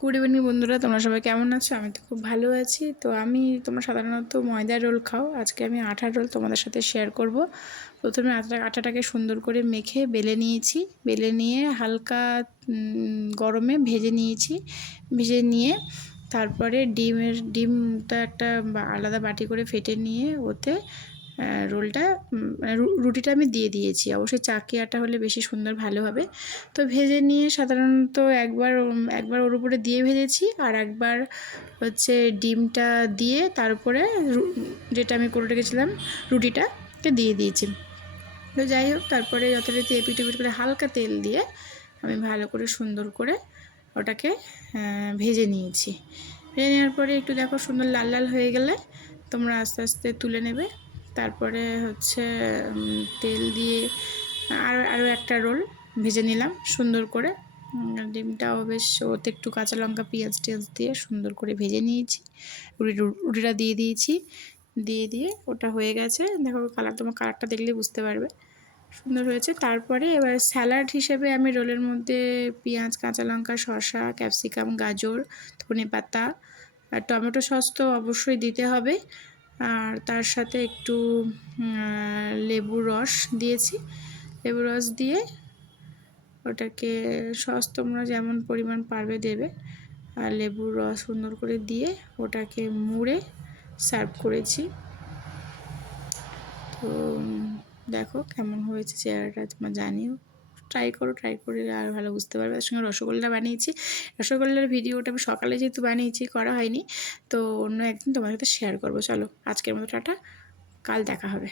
Good evening বন্ধুরা, তোমরা সবাই কেমন আছো? আমি তো খুব ভালো আছি। তো তোমরা সাধারণত ময়দার রোল খাও, আজকে আমি আটার রোল তোমাদের সাথে শেয়ার করব। প্রথমে আটাটাকে সুন্দর করে মেখে বেলে নিয়েছি। বেলে নিয়ে হালকা গরমে ভেজে নিয়েছি। ভেজে নিয়ে তারপরে ডিমটা একটা আলাদা বাটি করে ফেটে নিয়ে ওতে রোলটা মানে রুটিটা আমি দিয়ে দিয়েছি। অবশ্যই চাকি আটা হলে বেশি সুন্দর ভালো হবে। তো ভেজে নিয়ে সাধারণত একবার ওর উপরে দিয়ে ভেজেছি, আর একবার হচ্ছে ডিমটা দিয়ে তারপরে যেটা আমি করে রেখেছিলাম রুটিটাকে দিয়ে দিয়েছি। তো যাই হোক, তারপরে যথারীতি এপিট ওপিট করে হালকা তেল দিয়ে আমি ভালো করে সুন্দর করে ওটাকে ভেজে নিয়েছি। ভেজে নেওয়ার পরে একটু দেখো সুন্দর লাল লাল হয়ে গেলে তোমরা আস্তে আস্তে তুলে নেবে। তারপরে হচ্ছে তেল দিয়ে আরও একটা রোল ভেজে নিলাম সুন্দর করে। ডিমটাও বেশ ওতে একটু কাঁচা লঙ্কা পেঁয়াজ টেয়াজ দিয়ে সুন্দর করে ভেজে নিয়েছি। রুটিটা দিয়ে দিয়েছি। দিয়ে ওটা হয়ে গেছে। দেখো তোমার কালারটা দেখলে বুঝতে পারবে সুন্দর হয়েছে। তারপরে এবার স্যালাড হিসেবে আমি রোলের মধ্যে পেঁয়াজ, কাঁচা লঙ্কা, শসা, ক্যাপসিকাম, গাজর, ধনেপাতা আর টমেটো সস তো অবশ্যই দিতে হবে, আর তার সাথে একটু লেবুর রস দিয়েছি। লেবুর রস দিয়ে ওটাকে সস তোমরা যেমন পরিমাণ পারবে দেবে, আর লেবুর রস সুন্দর করে দিয়ে ওটাকে মুড়ে সার্ভ করেছি। তো দেখো কেমন হয়েছে চেহারাটা, তোমরা জানিও। ট্রাই করে আর ভালো বুঝতে পারবে। তার সঙ্গে রসগোল্লা বানিয়েছি। রসগোল্লার ভিডিওটা আমি সকালে যেহেতু বানিয়েছি, করা হয়নি, তো অন্য একদিন তোমার সাথে শেয়ার করবো। চলো আজকের মতো টাটা, কাল দেখা হবে।